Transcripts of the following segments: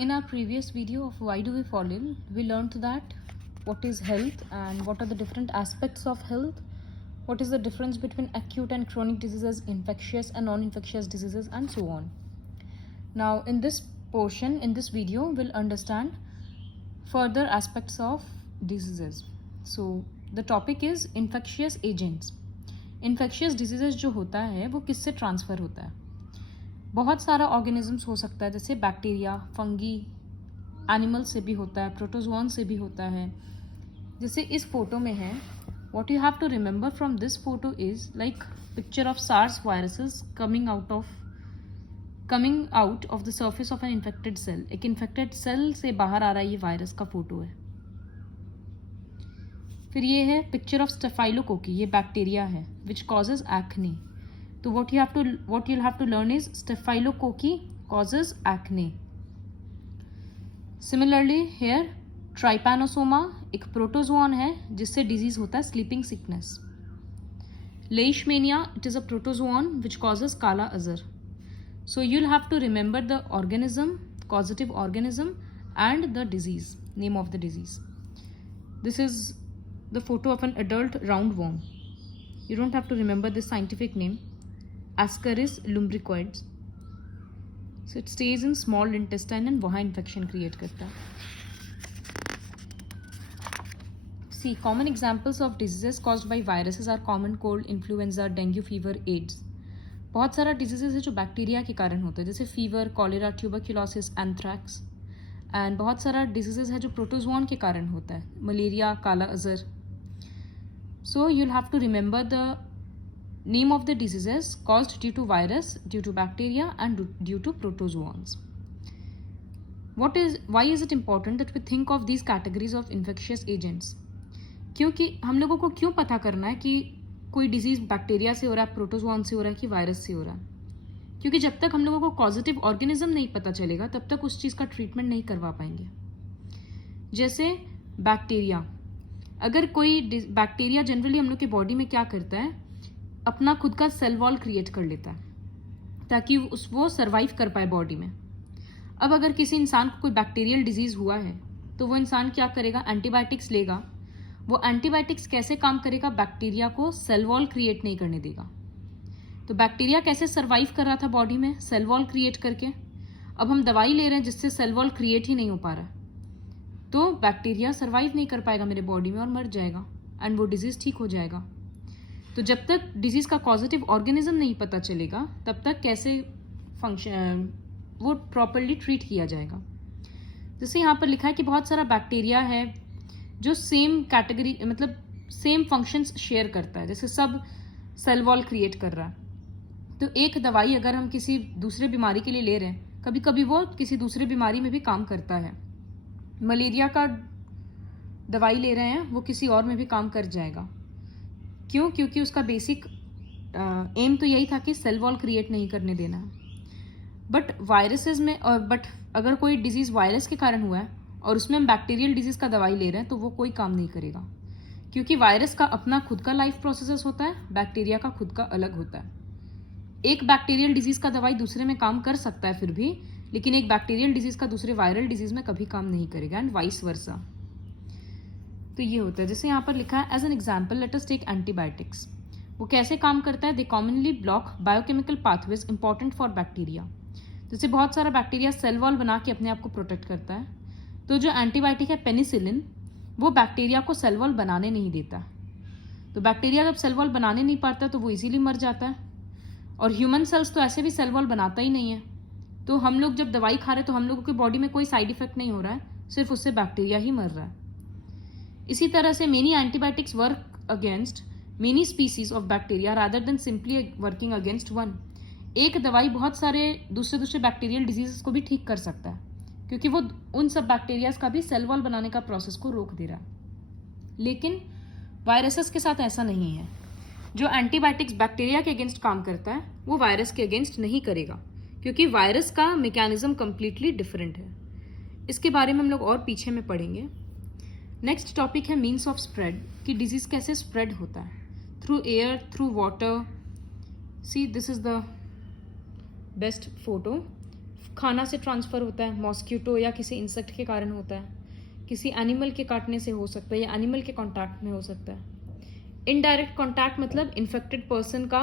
In our previous video of why do we fall ill, we learned that what is health and what are the different aspects of health, what is the difference between acute and chronic diseases, infectious and non-infectious diseases, and so on. Now in this portion, in this video, we'll understand further aspects of diseases. So the topic is infectious agents. Infectious diseases जो होता है वो किससे transfer होता है? बहुत सारा organisms हो सकता है, जैसे बैक्टीरिया, फंगी, एनिमल से भी होता है, प्रोटोजोन से भी होता है. जैसे इस फोटो में है, what you have to remember from this photo is like picture of SARS viruses coming out of the surface of an infected cell. एक इन्फेक्टेड सेल से बाहर आ रहा है, ये वायरस का फोटो है. फिर ये है पिक्चर ऑफ स्टेफाइलोकोकी, ये बैक्टीरिया है विच कॉजेज एक्ने. तो what you'll have to learn is Staphylococcus causes acne. Similarly here Trypanosoma एक प्रोटोजोन है जिससे डिजीज होता है sleeping sickness. Leishmania, it is a protozoan which causes काला अजर. So you'll have to remember the organism, causative organism, and the disease, name of the disease. This is the photo of an adult roundworm. You don't have to remember the scientific name. Ascaris lumbricoides. So it stays in small intestine and वहाँ infection create करता है. See, common examples of diseases caused by viruses are common cold, influenza, dengue fever, AIDS. बहुत सारा diseases है जो bacteria के कारण होते हैं, जैसे fever, cholera, tuberculosis, anthrax. And बहुत सारा diseases है जो प्रोटोजोन के कारण होता है, मलेरिया, काला अजर. So you'll have to remember the name of the diseases caused due to virus, due to bacteria, and due to protozoans. Why is it important that we think of these categories of infectious agents? क्योंकि हम लोगों को क्यों पता करना है कि कोई डिजीज बैक्टीरिया से हो रहा है, प्रोटोजोन से हो रहा है कि वायरस से हो रहा है? क्योंकि जब तक हम लोगों को कॉजेटिव ऑर्गेनिज्म नहीं पता चलेगा तब तक उस चीज़ का ट्रीटमेंट नहीं करवा पाएंगे. जैसे बैक्टीरिया, अगर कोई बैक्टीरिया जनरली हम लोग के बॉडी में क्या करता है, अपना खुद का सेल वॉल क्रिएट कर लेता है ताकि वो सर्वाइव कर पाए बॉडी में. अब अगर किसी इंसान को कोई बैक्टीरियल डिजीज हुआ है तो वो इंसान क्या करेगा, एंटीबायोटिक्स लेगा. वो एंटीबायोटिक्स कैसे काम करेगा, बैक्टीरिया को सेल वॉल क्रिएट नहीं करने देगा. तो बैक्टीरिया कैसे सर्वाइव कर रहा था बॉडी में, सेल वॉल क्रिएट करके. अब हम दवाई ले रहे हैं जिससे सेल वॉल क्रिएट ही नहीं हो पा रहा, तो बैक्टीरिया सर्वाइव नहीं कर पाएगा मेरे बॉडी में और मर जाएगा एंड वो डिजीज ठीक हो जाएगा. तो जब तक डिजीज का पॉजिटिव ऑर्गेनिज्म नहीं पता चलेगा तब तक कैसे वो प्रॉपरली ट्रीट किया जाएगा. जैसे यहाँ पर लिखा है कि बहुत सारा बैक्टीरिया है जो सेम कैटेगरी, मतलब सेम फंक्शंस शेयर करता है, जैसे सब सेल वॉल क्रिएट कर रहा है. तो एक दवाई अगर हम किसी दूसरे बीमारी के लिए ले रहे हैं, कभी कभी वो किसी दूसरे बीमारी में भी काम करता है. मलेरिया का दवाई ले रहे हैं, वो किसी और में भी काम कर जाएगा. क्यों? क्योंकि उसका बेसिक एम तो यही था कि सेल वॉल क्रिएट नहीं करने देना. बट वायरसेस में बट अगर कोई डिजीज़ वायरस के कारण हुआ है और उसमें हम बैक्टीरियल डिजीज़ का दवाई ले रहे हैं तो वो कोई काम नहीं करेगा, क्योंकि वायरस का अपना खुद का लाइफ प्रोसेस होता है, बैक्टीरिया का खुद का अलग होता है. एक बैक्टीरियल डिजीज़ का दवाई दूसरे में काम कर सकता है फिर भी, लेकिन एक बैक्टीरियल डिजीज़ का दूसरे वायरल डिजीज़ में कभी काम नहीं करेगा, एंड वाइस वर्सा. तो ये होता है. जैसे यहाँ पर लिखा है, as an example let us take antibiotics. वो कैसे काम करता है, they commonly block biochemical pathways important for bacteria. जैसे बहुत सारा बैक्टीरिया सेल वॉल बना के अपने आप को प्रोटेक्ट करता है, तो जो एंटीबायोटिक है पेनिसिलिन, वो बैक्टीरिया को सेल वॉल बनाने नहीं देता. तो बैक्टीरिया जब सेल वॉल बनाने नहीं पाता तो वो इजीली मर जाता है. और ह्यूमन सेल्स तो ऐसे भी सेल वॉल बनाता ही नहीं है. तो हम लोग जब दवाई खा रहे हैं तो हम लोगों की बॉडी में कोई साइड इफेक्ट नहीं हो रहा है, सिर्फ उससे बैक्टीरिया ही मर रहा है. इसी तरह से many antibiotics work against many species of bacteria rather than simply working against one. एक दवाई बहुत सारे दूसरे बैक्टीरियल डिजीजेस को भी ठीक कर सकता है, क्योंकि वो उन सब बैक्टीरियाज का भी सेल वॉल बनाने का प्रोसेस को रोक दे रहा है. लेकिन वायरसेस के साथ ऐसा नहीं है. जो एंटीबायोटिक्स बैक्टीरिया के अगेंस्ट काम करता है वो वायरस के अगेंस्ट नहीं करेगा, क्योंकि वायरस का मैकेनिज्म कंप्लीटली डिफरेंट है. इसके बारे में हम लोग और पीछे में पढ़ेंगे. नेक्स्ट टॉपिक है मीन्स ऑफ स्प्रेड, कि डिजीज कैसे स्प्रेड होता है, through air, through water. See this is the best photo. खाना से ट्रांसफ़र होता है, मॉस्किटो या किसी इंसेक्ट के कारण होता है, किसी एनिमल के काटने से हो सकता है या एनिमल के कांटेक्ट में हो सकता है। इनडायरेक्ट कांटेक्ट मतलब इन्फेक्टेड पर्सन का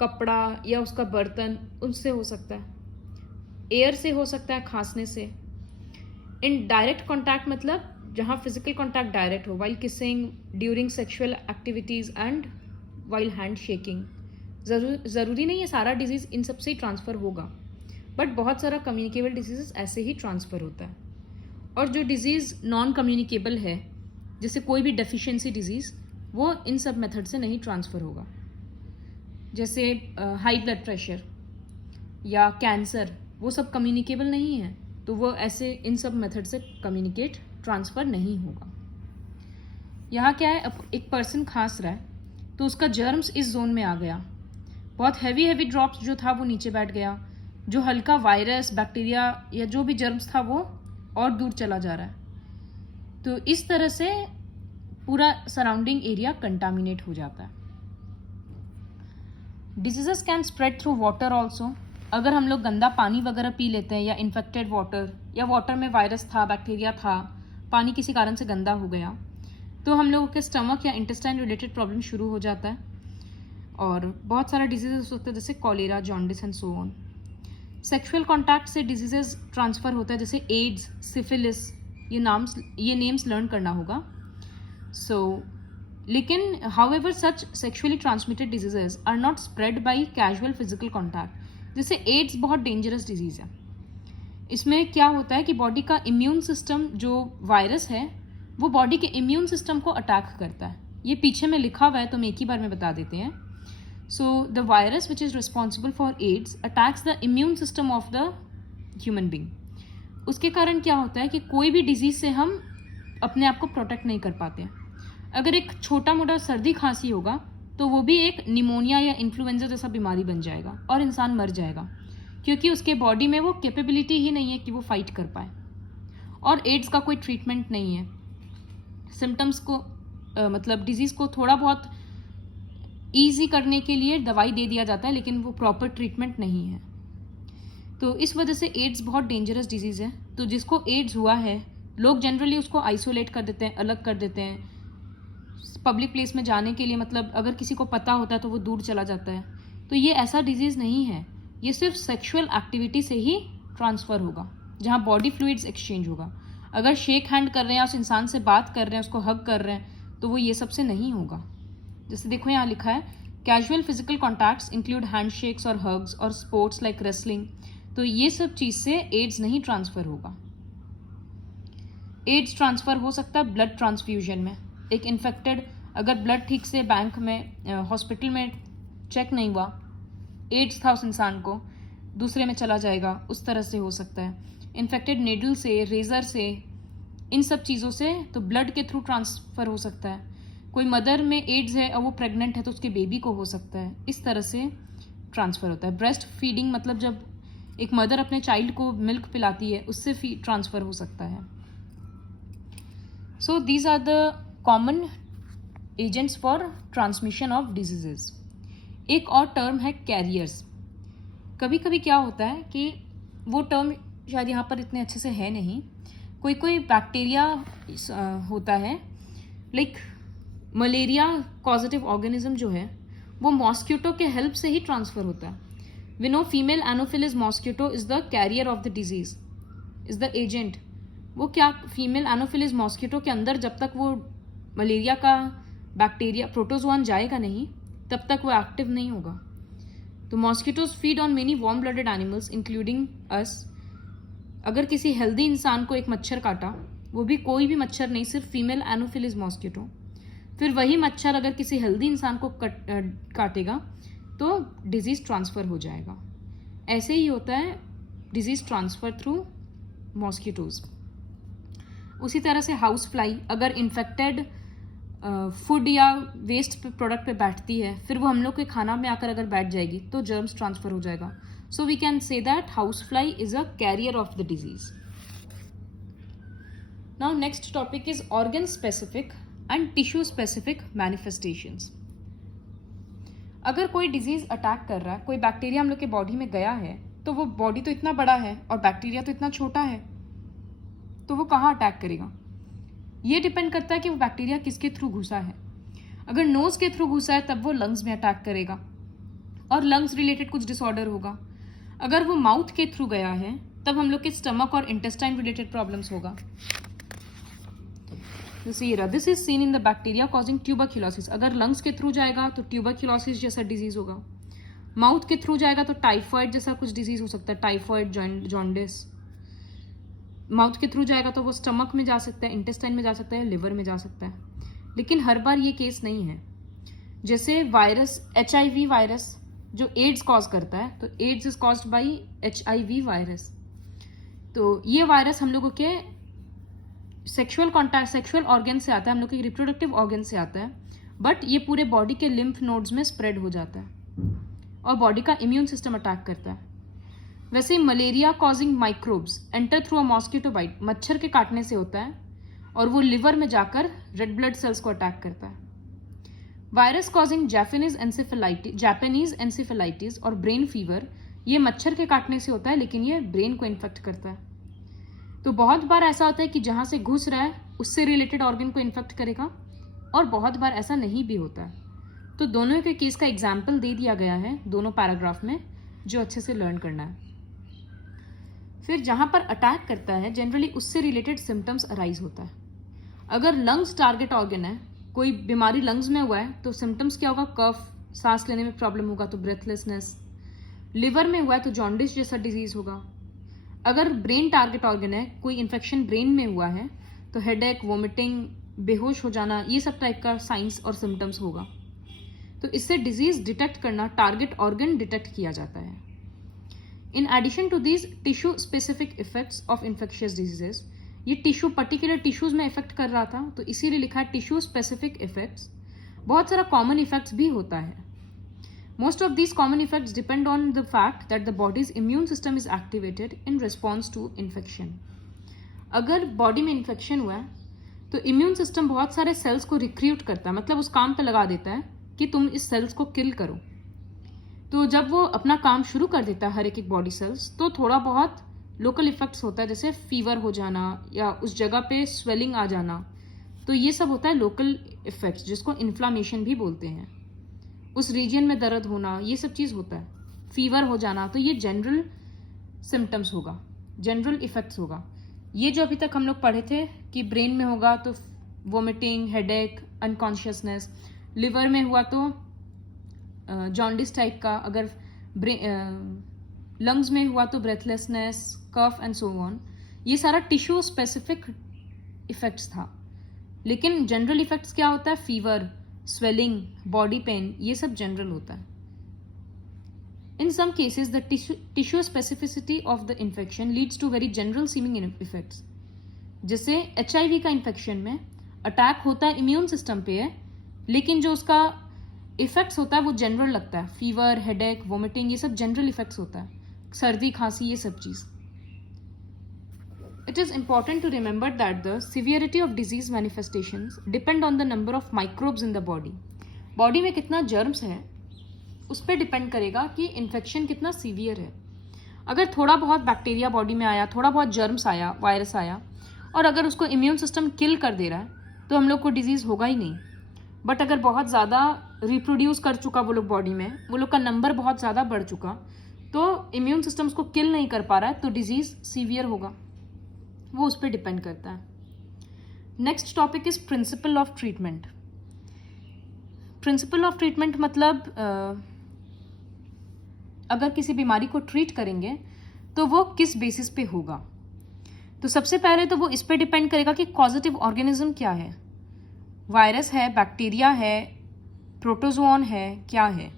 कपड़ा या उसका बर्तन, उससे हो सकता है। एयर से हो सकता है, खांसने से। इनडायरेक्ट कांटेक्ट मतलब जहाँ फिजिकल कांटेक्ट डायरेक्ट हो, while kissing, during sexual activities and while hand shaking. ज़रूरी नहीं है सारा डिजीज़ इन सब से ही ट्रांसफ़र होगा, बट बहुत सारा कम्युनिकेबल डिजीज़ ऐसे ही ट्रांसफ़र होता है। और जो डिजीज़ नॉन कम्युनिकेबल है, जैसे कोई भी डेफिशिएंसी डिजीज़, वो इन सब मेथड से नहीं ट्रांसफ़र होगा। जैसे हाई ब्लड प्रेशर या कैंसर, वो सब कम्युनिकेबल नहीं है, तो वो ऐसे इन सब मेथड से कम्युनिकेट ट्रांसफ़र नहीं होगा। यहाँ क्या है, एक पर्सन खांस रहा है तो उसका जर्म्स इस जोन में आ गया, बहुत हैवी ड्रॉप्स जो था वो नीचे बैठ गया, जो हल्का वायरस, बैक्टीरिया या जो भी जर्म्स था वो और दूर चला जा रहा है। तो इस तरह से पूरा सराउंडिंग एरिया कंटामिनेट हो जाता है। Diseases can spread through water also. अगर हम लोग गंदा पानी वगैरह पी लेते हैं या इन्फेक्टेड वाटर, या वाटर में वायरस था, बैक्टीरिया था, पानी किसी कारण से गंदा हो गया, तो हम लोगों के स्टमक या इंटेस्टाइन रिलेटेड प्रॉब्लम शुरू हो जाता है। और बहुत सारा डिजीजेस होते हैं, जैसे cholera, jaundice and so on. Sexual contact से डिजीजेस ट्रांसफ़र होता है, जैसे एड्स, सिफिलिस, ये नेम्स लर्न करना होगा। लेकिन however such sexually transmitted diseases are not spread by casual physical contact. जैसे एड्स बहुत डेंजरस डिजीज़ है। इसमें क्या होता है कि बॉडी का इम्यून सिस्टम, जो वायरस है, वो बॉडी के इम्यून सिस्टम को अटैक करता है। ये पीछे में लिखा हुआ है, तो हम एक ही बार में बता देते हैं। So the virus which is responsible for AIDS attacks the immune system of the human being. उसके कारण क्या होता है कि कोई भी डिजीज़ से हम अपने आप को प्रोटेक्ट नहीं कर पाते हैं। अगर एक छोटा मोटा सर्दी खांसी होगा तो वो भी एक निमोनिया या इन्फ्लुएंजा जैसा बीमारी बन जाएगा और इंसान मर जाएगा, क्योंकि उसके बॉडी में वो कैपेबिलिटी ही नहीं है कि वो फाइट कर पाए। और एड्स का कोई ट्रीटमेंट नहीं है। सिम्टम्स को मतलब डिजीज़ को थोड़ा बहुत ईजी करने के लिए दवाई दे दिया जाता है, लेकिन वो प्रॉपर ट्रीटमेंट नहीं है। तो इस वजह से एड्स बहुत डेंजरस डिजीज़ है। तो जिसको एड्स हुआ है, लोग जनरली उसको आइसोलेट कर देते हैं, अलग कर देते हैं। पब्लिक प्लेस में जाने के लिए, मतलब अगर किसी को पता होता है तो वो दूर चला जाता है। तो ये ऐसा डिजीज़ नहीं है, ये सिर्फ सेक्सुअल एक्टिविटी से ही ट्रांसफ़र होगा, जहाँ बॉडी फ्लूइड्स एक्सचेंज होगा। अगर शेक हैंड कर रहे हैं, उस इंसान से बात कर रहे हैं, उसको हग कर रहे हैं, तो वो ये सबसे नहीं होगा। जैसे देखो यहाँ लिखा है, casual physical contacts include handshakes और हग्स और स्पोर्ट्स लाइक रेसलिंग। तो ये सब चीज़ से एड्स नहीं ट्रांसफ़र होगा। एड्स ट्रांसफ़र हो सकता है ब्लड ट्रांसफ्यूजन में। एक इन्फेक्टेड अगर ब्लड ठीक से बैंक में, हॉस्पिटल में चेक नहीं हुआ, एड्स था उस इंसान को, दूसरे में चला जाएगा, उस तरह से हो सकता है। इन्फेक्टेड नीडल से, रेज़र से, इन सब चीज़ों से तो ब्लड के थ्रू ट्रांसफ़र हो सकता है। कोई मदर में एड्स है और वो प्रेग्नेंट है तो उसके बेबी को हो सकता है। इस तरह से ट्रांसफ़र होता है। ब्रेस्ट फीडिंग मतलब जब एक मदर अपने चाइल्ड को मिल्क पिलाती है, उससे ट्रांसफ़र हो सकता है। So these are the common agents for transmission of diseases. एक और टर्म है कैरियर्स। कभी कभी क्या होता है कि वो टर्म शायद यहाँ पर इतने अच्छे से है नहीं। कोई बैक्टीरिया होता है, लाइक मलेरिया कॉजेटिव ऑर्गेनिज्म जो है, वो मॉस्किटो के हेल्प से ही ट्रांसफ़र होता है। We know female anopheles mosquito is the carrier of the disease, is the agent. वो क्या, फीमेल एनोफिलिस मॉस्किटो के अंदर जब तक वो मलेरिया का बैक्टीरिया प्रोटोजोआन जाएगा नहीं, तब तक वो एक्टिव नहीं होगा। तो mosquitoes feed on many warm blooded animals including अस। अगर किसी हेल्दी इंसान को एक मच्छर काटा, वो भी कोई भी मच्छर नहीं, सिर्फ फीमेल एनोफिलिस मॉस्किटो, फिर वही मच्छर अगर किसी हेल्दी इंसान को काटेगा तो डिजीज़ ट्रांसफ़र हो जाएगा। ऐसे ही होता है डिजीज़ ट्रांसफ़र थ्रू मॉस्किटोज़। उसी तरह से हाउस फ्लाई अगर इन्फेक्टेड फूड या वेस्ट प्रोडक्ट पे बैठती है, फिर वो हम लोग के खाना में आकर अगर बैठ जाएगी तो जर्म्स ट्रांसफ़र हो जाएगा। So we can say that house fly is a carrier of the disease. Now next topic is organ specific and tissue specific manifestations. अगर कोई डिजीज़ अटैक कर रहा है, कोई बैक्टीरिया हम लोग के बॉडी में गया है, तो वो बॉडी तो इतना बड़ा है और बैक्टीरिया तो इतना छोटा है, तो वो कहाँ अटैक करेगा? ये डिपेंड करता है कि वो बैक्टीरिया किसके थ्रू घुसा है। अगर नोज के थ्रू घुसा है तब वो लंग्स में अटैक करेगा और लंग्स रिलेटेड कुछ डिसऑर्डर होगा। अगर वो माउथ के थ्रू गया है तब हम लोग के स्टमक और इंटेस्टाइन रिलेटेड प्रॉब्लम्स होगा। This is seen in the bacteria causing tuberculosis. अगर लंग्स के थ्रू जाएगा तो ट्यूबरक्यूलोसिस जैसा डिजीज होगा। माउथ के थ्रू जाएगा तो टाइफाइड जैसा कुछ डिजीज हो सकता है, टाइफाइड, जॉन्डिस। माउथ के थ्रू जाएगा तो वो स्टमक में जा सकता है, इंटेस्टाइन में जा सकता है, लिवर में जा सकता है। लेकिन हर बार ये केस नहीं है। जैसे वायरस HIV वायरस जो एड्स कॉज करता है, तो AIDS is caused by HIV virus. तो ये वायरस हम लोगों के सेक्सुअल ऑर्गन से आता है, हम लोग के रिप्रोडक्टिव ऑर्गन से आता है, बट ये पूरे बॉडी के लिम्फ नोड्स में स्प्रेड हो जाता है और बॉडी का इम्यून सिस्टम अटैक करता है। वैसे malaria causing microbes enter through a mosquito bite, मच्छर के काटने से होता है और वो लिवर में जाकर रेड ब्लड सेल्स को अटैक करता है। वायरस कॉजिंग जापानीज एंसेफेलाइटिस और ब्रेन फीवर, ये मच्छर के काटने से होता है लेकिन ये ब्रेन को इन्फेक्ट करता है। तो बहुत बार ऐसा होता है कि जहाँ से घुस रहा है उससे रिलेटेड ऑर्गन को इन्फेक्ट करेगा और बहुत बार ऐसा नहीं भी होता है। तो दोनों के केस का एग्जाम्पल दे दिया गया है दोनों पैराग्राफ में, जो अच्छे से लर्न करना है। फिर जहाँ पर अटैक करता है जनरली उससे रिलेटेड सिम्टम्स अराइज होता है। अगर लंग्स टारगेट ऑर्गन है, कोई बीमारी लंग्स में हुआ है तो सिम्टम्स क्या होगा? कफ, सांस लेने में प्रॉब्लम होगा तो ब्रेथलेसनेस। लिवर में हुआ है तो जॉन्डिस जैसा डिजीज होगा। अगर ब्रेन टारगेट ऑर्गन है, कोई इन्फेक्शन ब्रेन में हुआ है तो हेडेक, वोमिटिंग, बेहोश हो जाना, ये सब टाइप का साइंस और सिम्टम्स होगा। तो इससे डिजीज डिटेक्ट करना, टारगेट ऑर्गन डिटेक्ट किया जाता है। In addition to these tissue specific effects of infectious diseases, ये टिश्यू पर्टिकुलर टिश्यूज में इफेक्ट कर रहा था तो इसीलिए लिखा है टिश्यू स्पेसिफिक इफेक्ट्स। बहुत सारा कॉमन इफेक्ट्स भी होता है। Most of these common effects depend on the fact that the body's immune system is activated in response to infection. अगर बॉडी में इन्फेक्शन हुआ है तो इम्यून सिस्टम बहुत सारे सेल्स को रिक्रूट करता है, मतलब उस काम पे लगा देता है कि तुम इस सेल्स को किल करो। तो जब वो अपना काम शुरू कर देता है हर एक बॉडी सेल्स, तो थोड़ा बहुत लोकल इफेक्ट्स होता है, जैसे फीवर हो जाना या उस जगह पे स्वेलिंग आ जाना। तो ये सब होता है लोकल इफेक्ट्स, जिसको इन्फ्लामेशन भी बोलते हैं। उस रीजन में दर्द होना, ये सब चीज़ होता है। फीवर हो जाना, तो ये जनरल सिम्टम्स होगा, जनरल इफेक्ट्स होगा। ये जो अभी तक हम लोग पढ़े थे कि ब्रेन में होगा तो वोमिटिंग, हेडेक, अनकॉन्शियसनेस, लिवर में हुआ तो जॉन्डिस टाइप का, अगर लंग्स में हुआ तो breathlessness, cough and so on, ये सारा टिश्यू स्पेसिफिक इफेक्ट्स था। लेकिन जनरल इफेक्ट्स क्या होता है? फीवर, swelling, body pain, ये सब जनरल होता है। In some cases, the tissue specificity of the infection leads to very general seeming effects. जैसे HIV का इन्फेक्शन में अटैक होता है इम्यून सिस्टम पे है, लेकिन जो उसका इफेक्ट्स होता है वो जनरल लगता है। फीवर, हेडेक, वोमिटिंग, ये सब जनरल इफेक्ट्स होता है। सर्दी, खांसी, ये सब चीज़। It is important to remember that the severity of disease manifestations depend on the number of microbes in the body. Body में कितना जर्म्स है उस पर डिपेंड करेगा कि इन्फेक्शन कितना सीवियर है। अगर थोड़ा बहुत बैक्टीरिया बॉडी में आया, थोड़ा बहुत जर्म्स आया, वायरस आया, और अगर उसको इम्यून सिस्टम किल कर दे रहा है तो हम लोग को डिजीज़ होगा ही नहीं। बट अगर बहुत ज़्यादा रिप्रोड्यूस कर चुका वो लोग बॉडी में, वो लोग का नंबर बहुत ज़्यादा बढ़ चुका, तो इम्यून सिस्टम उसको किल नहीं कर पा रहा है, तो डिजीज़ सीवियर होगा। वो उस पर डिपेंड करता है। Next topic is principle of treatment. Principle of treatment मतलब अगर किसी बीमारी को ट्रीट करेंगे तो वो किस बेसिस पे होगा। तो सबसे पहले तो वो इस पे डिपेंड करेगा कि कॉजेटिव ऑर्गेनिज्म क्या है, वायरस है, बैक्टीरिया है, प्रोटोजोन है, क्या है।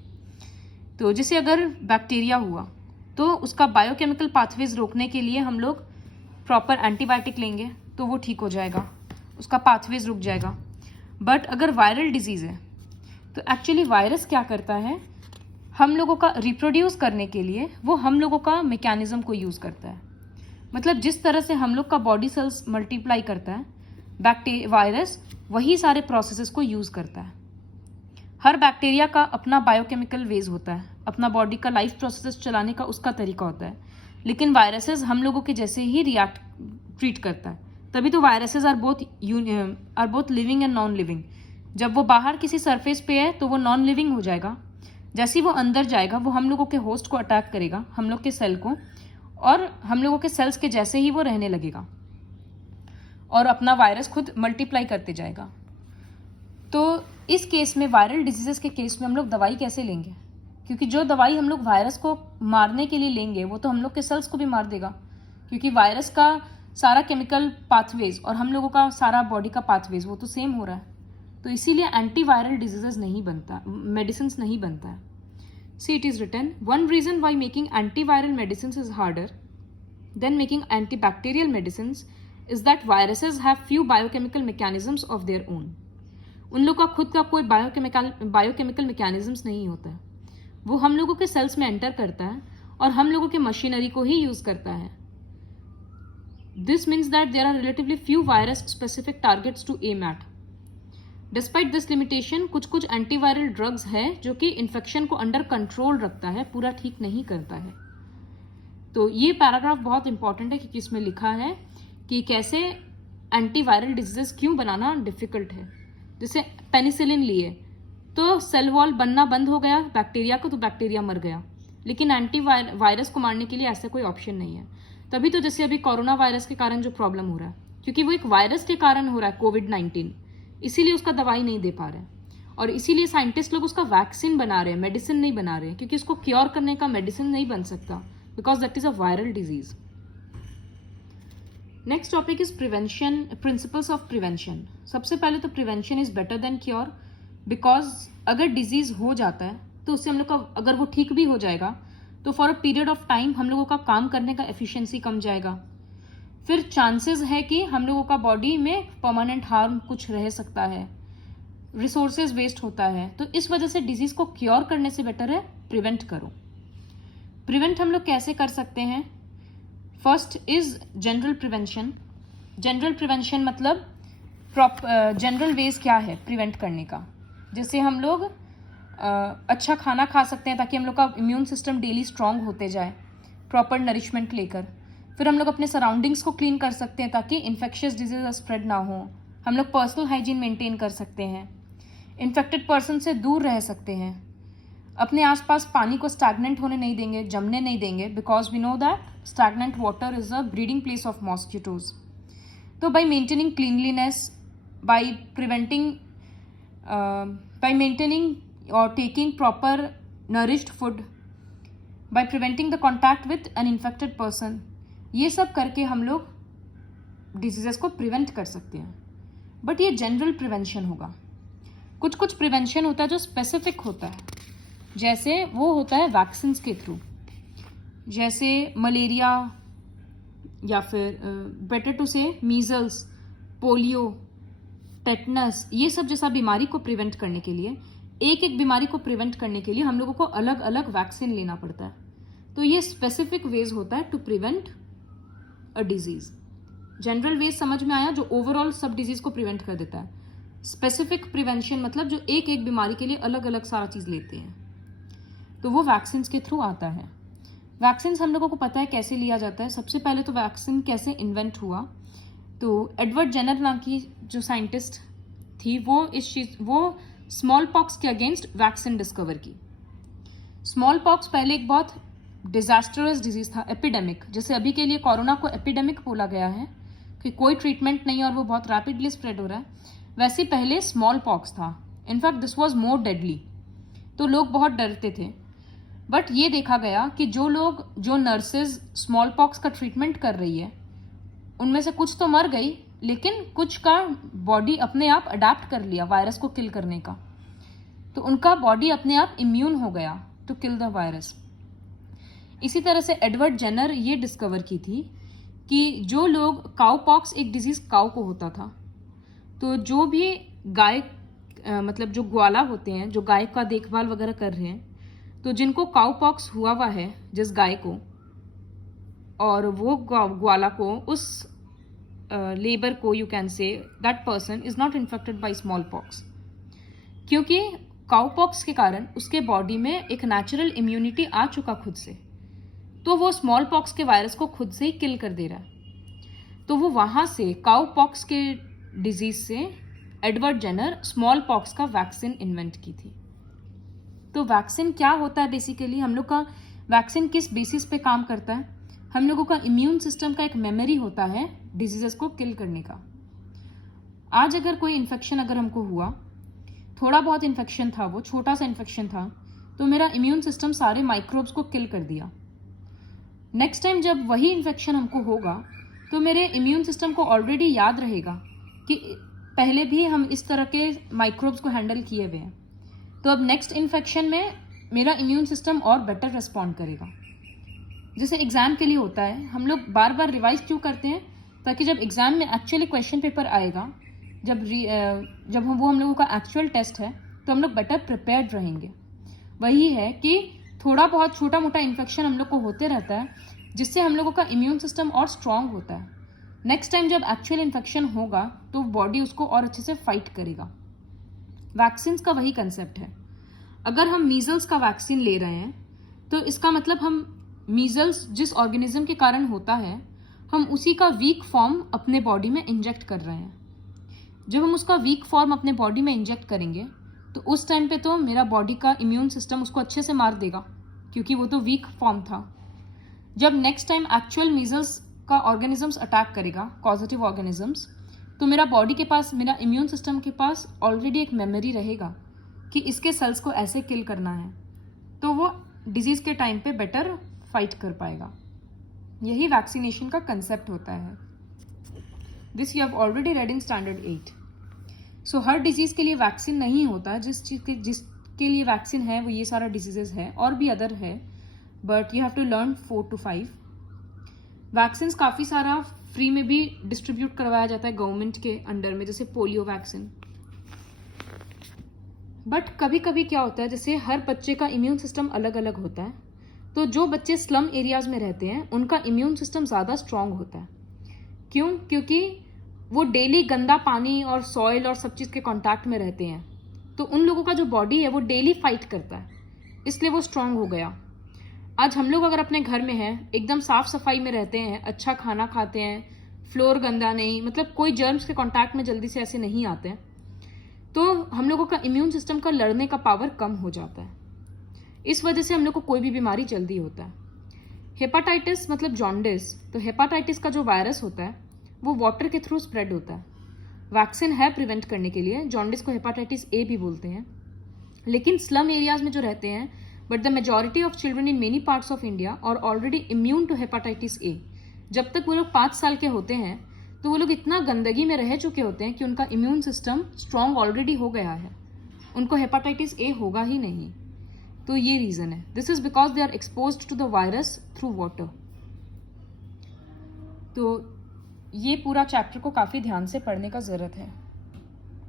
तो जैसे अगर बैक्टीरिया हुआ तो उसका बायोकेमिकल पाथवेज रोकने के लिए हम लोग प्रॉपर एंटीबायोटिक लेंगे तो वो ठीक हो जाएगा, उसका पाथवेज रुक जाएगा। बट अगर वायरल डिजीज़ है तो एक्चुअली वायरस क्या करता है, हम लोगों का रिप्रोड्यूस करने के लिए वो हम लोगों का मैकेनिज्म को यूज़ करता है। मतलब जिस तरह से हम लोग का बॉडी सेल्स मल्टीप्लाई करता है, वायरस वही सारे प्रोसेसेस को यूज़ करता है। हर बैक्टीरिया का अपना बायोकेमिकल वेज होता है, अपना बॉडी का लाइफ प्रोसेस चलाने का उसका तरीका होता है, लेकिन वायरसेस हम लोगों के जैसे ही रिएक्ट ट्रीट करता है। तभी तो viruses are both living and non living. जब वो बाहर किसी सरफेस पे है तो वो नॉन लिविंग हो जाएगा, जैसे ही वो अंदर जाएगा वो हम लोगों के होस्ट को अटैक करेगा, हम लोग के सेल को, और हम लोगों के सेल्स के जैसे ही वो रहने लगेगा और अपना वायरस खुद मल्टीप्लाई करते जाएगा। तो इस केस में, वायरल डिजीजेस के केस में हम लोग दवाई कैसे लेंगे? क्योंकि जो दवाई हम लोग वायरस को मारने के लिए लेंगे वो तो हम लोग के सेल्स को भी मार देगा, क्योंकि वायरस का सारा केमिकल पाथवेज और हम लोगों का सारा बॉडी का पाथवेज वो तो सेम हो रहा है। तो इसीलिए एंटीवायरल डिजीजेस नहीं बनता, मेडिसिन नहीं बनता है। See it is written, one reason why making antiviral medicine is harder than making antibacterial medicine is that viruses have few biochemical mechanisms of their own. उन लोग का खुद का कोई बायोकेमिकल मैकेनिज्म्स नहीं होता है, वो हम लोगों के सेल्स में एंटर करता है और हम लोगों के मशीनरी को ही यूज करता है। This means that there are relatively few virus specific targets to aim at. Despite this limitation, कुछ कुछ एंटीवायरल ड्रग्स है जो कि इन्फेक्शन को अंडर कंट्रोल रखता है, पूरा ठीक नहीं करता है। तो ये पैराग्राफ बहुत इंपॉर्टेंट है क्योंकि इसमें लिखा है कि कैसे एंटीवायरल डिजीजेस क्यों बनाना डिफिकल्ट है। जैसे पेनिसिलिन लिए तो सेल वॉल बनना बंद हो गया बैक्टीरिया को, तो बैक्टीरिया मर गया, लेकिन वायरस को मारने के लिए ऐसा कोई ऑप्शन नहीं है। तभी तो जैसे अभी कोरोना वायरस के कारण जो प्रॉब्लम हो रहा है, क्योंकि वो एक वायरस के कारण हो रहा है, कोविड-19, इसीलिए उसका दवाई नहीं दे पा रहे हैं और इसीलिए साइंटिस्ट लोग उसका वैक्सीन बना रहे हैं, मेडिसिन नहीं बना रहे हैं, क्योंकि उसको क्योर करने का मेडिसिन नहीं बन सकता, because that is a viral disease. Next topic is prevention, principles of prevention. सबसे पहले तो prevention is better than cure, because अगर डिजीज हो जाता है तो उससे हम लोग का, अगर वो ठीक भी हो जाएगा तो for a period of time हम लोगों का काम करने का एफिशिएंसी कम जाएगा, फिर चांसेस है कि हम लोगों का बॉडी में परमानेंट हार्म कुछ रह सकता है, रिसोर्सेज वेस्ट होता है। तो इस वजह से डिजीज को क्योर करने से बेटर है प्रिवेंट करो। प्रिवेंट हम लोग कैसे कर सकते हैं? First is general prevention. General prevention मतलब जनरल वेज क्या है प्रिवेंट करने का? जैसे हम लोग अच्छा खाना खा सकते हैं ताकि हम लोग का इम्यून सिस्टम डेली स्ट्रांग होते जाए, प्रॉपर नरिशमेंट लेकर। फिर हम लोग अपने सराउंडिंग्स को क्लीन कर सकते हैं ताकि इन्फेक्शियस डिजीज स्प्रेड ना हो। हम लोग पर्सनल हाइजीन मेंटेन कर सकते हैं, इन्फेक्टेड पर्सन से दूर रह सकते हैं, अपने आसपास पानी को स्टैग्नेंट होने नहीं देंगे, जमने नहीं देंगे, because we know that stagnant water is a breeding place of mosquitoes. तो by maintaining cleanliness, by maintaining or taking proper nourished food, by preventing the contact with an infected person, ये सब करके हम लोग डिजीजेस को prevent कर सकते हैं। बट ये जनरल प्रिवेंशन होगा। कुछ कुछ प्रिवेंशन होता है जो स्पेसिफिक होता है, जैसे वो होता है वैक्सीन के थ्रू, जैसे मलेरिया या फिर बेटर टू से मीजल्स, पोलियो, टेटनस, ये सब जैसा बीमारी को प्रिवेंट करने के लिए, एक एक बीमारी को प्रिवेंट करने के लिए हम लोगों को अलग अलग वैक्सीन लेना पड़ता है। तो ये स्पेसिफिक वेज होता है to prevent a disease. General ways समझ में आया, जो ओवरऑल सब डिजीज को प्रिवेंट कर देता है। स्पेसिफिक प्रिवेंशन मतलब जो एक एक बीमारी के लिए अलग अलग सारा चीज लेते हैं, तो वो वैक्सीन के थ्रू आता है। वैक्सीन हम लोगों को पता है कैसे लिया जाता है। सबसे पहले तो वैक्सीन कैसे इन्वेंट हुआ, तो एडवर्ड जेनर नाम की जो साइंटिस्ट थी वो स्मॉल पॉक्स के अगेंस्ट वैक्सीन डिस्कवर की। स्मॉल पॉक्स पहले एक बहुत डिजास्टरस डिजीज था, एपिडेमिक। जैसे अभी के लिए कोरोना को एपिडेमिक बोला गया है कि कोई ट्रीटमेंट नहीं और वो बहुत रैपिडली स्प्रेड हो रहा है, वैसे पहले स्मॉल पॉक्स था। In fact this was more deadly, तो लोग बहुत डरते थे। बट ये देखा गया कि जो नर्सेज स्मॉल पॉक्स का ट्रीटमेंट कर रही है, उनमें से कुछ तो मर गई, लेकिन कुछ का बॉडी अपने आप अडेप्ट कर लिया वायरस को किल करने का, तो उनका बॉडी अपने आप इम्यून हो गया टू किल द वायरस। इसी तरह से एडवर्ड जेनर ये डिस्कवर की थी कि जो लोग काउ पॉक्स, एक डिजीज काउ को होता था, तो जो भी गाय मतलब जो ग्वाला होते हैं, जो गाय का देखभाल वगैरह कर रहे हैं, तो जिनको काउ पॉक्स हुआ है जिस गाय को, और वो ग्वाला को, उस लेबर को, you can say that person is not infected by small pox, क्योंकि काउपॉक्स के कारण उसके बॉडी में एक नेचुरल इम्यूनिटी आ चुका खुद से, तो वो स्मॉल पॉक्स के वायरस को खुद से ही किल कर दे रहा है। तो वो वहाँ से काउपॉक्स के डिजीज से एडवर्ड जेनर स्मॉल पॉक्स का वैक्सीन इन्वेंट की थी। तो वैक्सीन क्या होता है बेसिकली, हम लोग का वैक्सीन किस बेसिस पे काम करता है? हम लोगों का इम्यून सिस्टम का एक मेमोरी होता है डिजीजेस को किल करने का। आज अगर कोई इन्फेक्शन अगर हमको हुआ, थोड़ा बहुत इन्फेक्शन था, वो छोटा सा इन्फेक्शन था, तो मेरा इम्यून सिस्टम सारे माइक्रोब्स को किल कर दिया। नेक्स्ट टाइम जब वही इन्फेक्शन हमको होगा तो मेरे इम्यून सिस्टम को ऑलरेडी याद रहेगा कि पहले भी हम इस तरह के माइक्रोब्स को हैंडल किए हुए हैं, तो अब नेक्स्ट इन्फेक्शन में मेरा इम्यून सिस्टम और बेटर रिस्पॉन्ड करेगा। जैसे एग्जाम के लिए होता है, हम लोग बार बार रिवाइज क्यों करते हैं? ताकि जब एग्जाम में एक्चुअली क्वेश्चन पेपर आएगा, जब वो हम लोगों का एक्चुअल टेस्ट है, तो हम लोग बेटर प्रिपेयर्ड रहेंगे। वही है कि थोड़ा बहुत छोटा मोटा इन्फेक्शन हम लोग को होते रहता है, जिससे हम लोगों का इम्यून सिस्टम और स्ट्रांग होता है। नेक्स्ट टाइम जब एक्चुअल इन्फेक्शन होगा तो बॉडी उसको और अच्छे से फाइट करेगा। वैक्सीन का वही कंसेप्ट है। अगर हम मीजल्स का वैक्सीन ले रहे हैं तो इसका मतलब हम मीजल्स जिस ऑर्गेनिज्म के कारण होता है, हम उसी का वीक फॉर्म अपने बॉडी में इंजेक्ट कर रहे हैं। जब हम उसका वीक फॉर्म अपने बॉडी में इंजेक्ट करेंगे तो उस टाइम पे तो मेरा बॉडी का इम्यून सिस्टम उसको अच्छे से मार देगा, क्योंकि वो तो वीक फॉर्म था। जब नेक्स्ट टाइम एक्चुअल मीजल्स का ऑर्गेनिजम्स अटैक करेगा, पॉजिटिव ऑर्गेनिजम्स, तो मेरा बॉडी के पास, मेरा इम्यून सिस्टम के पास ऑलरेडी एक मेमोरी रहेगा कि इसके सेल्स को ऐसे किल करना है, तो वो डिजीज के टाइम पे बेटर फाइट कर पाएगा। यही वैक्सीनेशन का कंसेप्ट होता है। This you have already red in standard 8। So her disease के लिए वैक्सीन नहीं होता। जिसके लिए वैक्सीन है वो ये सारा डिजीजेस है, और भी अदर है, but you have to learn 4 to 5। Vaccine काफ़ी सारा फ्री में भी डिस्ट्रीब्यूट करवाया जाता है गवर्नमेंट के अंडर में, जैसे पोलियो वैक्सीन। बट कभी कभी क्या होता है, जैसे हर बच्चे का इम्यून सिस्टम अलग अलग होता है, तो जो बच्चे स्लम एरियाज में रहते हैं उनका इम्यून सिस्टम ज़्यादा स्ट्रांग होता है। क्यों? क्योंकि वो डेली गंदा पानी और सॉइल और सब चीज़ के कांटेक्ट में रहते हैं, तो उन लोगों का जो बॉडी है वो डेली फाइट करता है, इसलिए वो स्ट्रांग हो गया। आज हम लोग अगर अपने घर में हैं, एकदम साफ सफाई में रहते हैं, अच्छा खाना खाते हैं, फ्लोर गंदा नहीं, मतलब कोई जर्म्स के कांटेक्ट में जल्दी से ऐसे नहीं आते हैं, तो हम लोगों का इम्यून सिस्टम का लड़ने का पावर कम हो जाता है। इस वजह से हम लोग को कोई भी बीमारी जल्दी होता है। हेपाटाइटिस मतलब जॉन्डिस, तो हेपाटाइटिस का जो वायरस होता है वो वाटर के थ्रू स्प्रेड होता है। वैक्सीन है प्रिवेंट करने के लिए, जॉन्डिस को हेपाटाइटिस ए भी बोलते हैं। लेकिन स्लम एरियाज में जो रहते हैं, but the majority of children in many parts of India are already immune to hepatitis A, जब तक वो लोग 5 साल के होते हैं तो वो लोग इतना गंदगी में रह चुके होते हैं कि उनका इम्यून सिस्टम स्ट्रांग ऑलरेडी हो गया है, उनको हेपाटाइटिस ए होगा ही नहीं। तो ये रीज़न है। This is because they are exposed to the virus through water. तो ये पूरा चैप्टर को काफ़ी ध्यान से पढ़ने का ज़रूरत है।